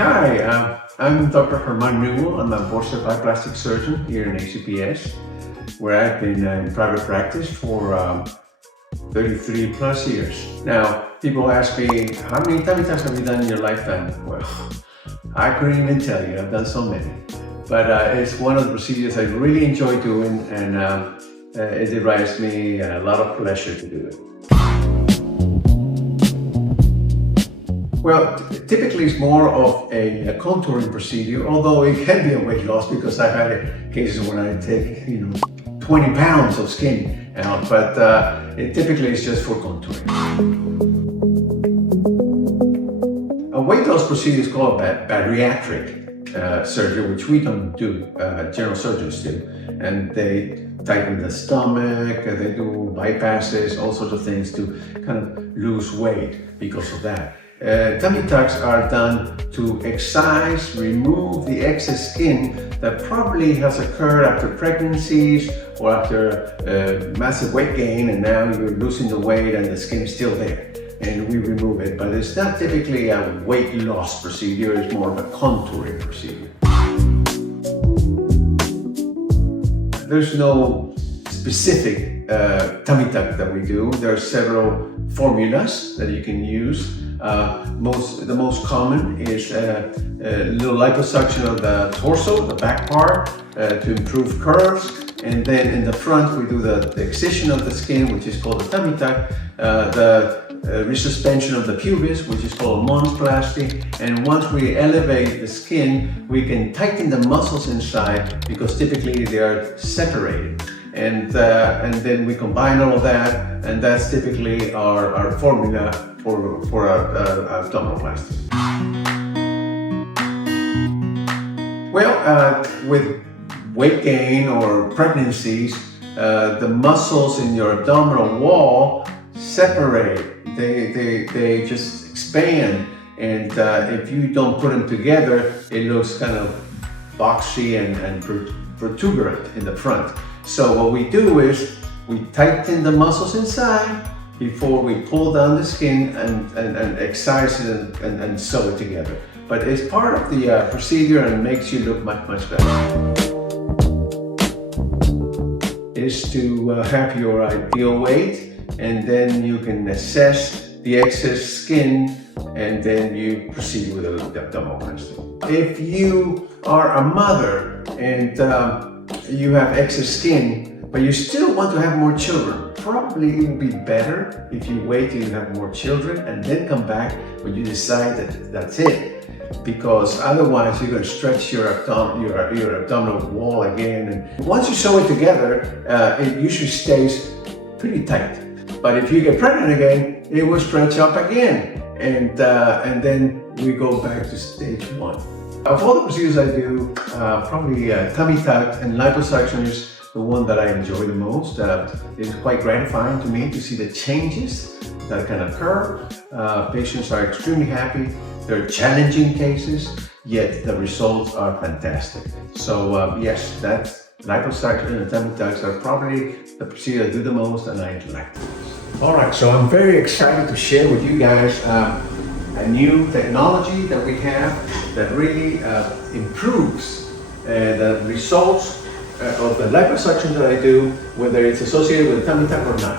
Hi, I'm Dr. Newall. I'm a board-certified plastic surgeon here in ACPS, where I've been in private practice for 33 plus years. Now, people ask me, how many tummy tucks have you done in your lifetime? Well, I couldn't even tell you. I've done so many. But it's one of the procedures I really enjoy doing, and it derives me a lot of pleasure to do it. Well, typically it's more of a contouring procedure, although it can be a weight loss because I've had cases when I take, 20 pounds of skin out, but it typically is just for contouring. A weight loss procedure is called bariatric surgery, which we don't do, general surgeons do, and they tighten the stomach, they do bypasses, all sorts of things to kind of lose weight because of that. Tummy tucks are done to excise, remove the excess skin that probably has occurred after pregnancies or after massive weight gain, and now you're losing the weight and the skin is still there. And we remove it, but it's not typically a weight loss procedure, it's more of a contouring procedure. There's no specific tummy tuck that we do. There are several formulas that you can use. The most common is a little liposuction of the torso, the back part, to improve curves. And then in the front, we do the excision of the skin, which is called the tummy tuck, the resuspension of the pubis, which is called monoplasty. And once we elevate the skin, we can tighten the muscles inside because typically they are separated. And then we combine all of that, and that's typically our formula for abdominoplasty. Well, with weight gain or pregnancies, the muscles in your abdominal wall separate. They just expand, and if you don't put them together, it looks kind of boxy and protuberant in the front. So what we do is we tighten the muscles inside before we pull down the skin and excise it and sew it together. But it's part of the procedure and makes you look much, much better. Is to have your ideal weight, and then you can assess the excess skin, and then you proceed with the abdominoplasty. If you are a mother and you have excess skin, but you still want to have more children, probably it would be better if you wait till you have more children and then come back when you decide that that's it. Because otherwise you're going to stretch your abdominal wall again. And once you sew it together, it usually stays pretty tight. But if you get pregnant again, it will stretch up again. And then we go back to stage one. Of all the procedures I do, probably tummy tuck and liposuction is the one that I enjoy the most. It's quite gratifying to me to see the changes that can occur. Patients are extremely happy. They're challenging cases, yet the results are fantastic. So yes, that's liposuction and tummy tucks are probably the procedure I do the most, and I like the most. All right, so I'm very excited to share with you guys a new technology that we have that really improves the results of the liposuction that I do, whether it's associated with a tummy tuck or not.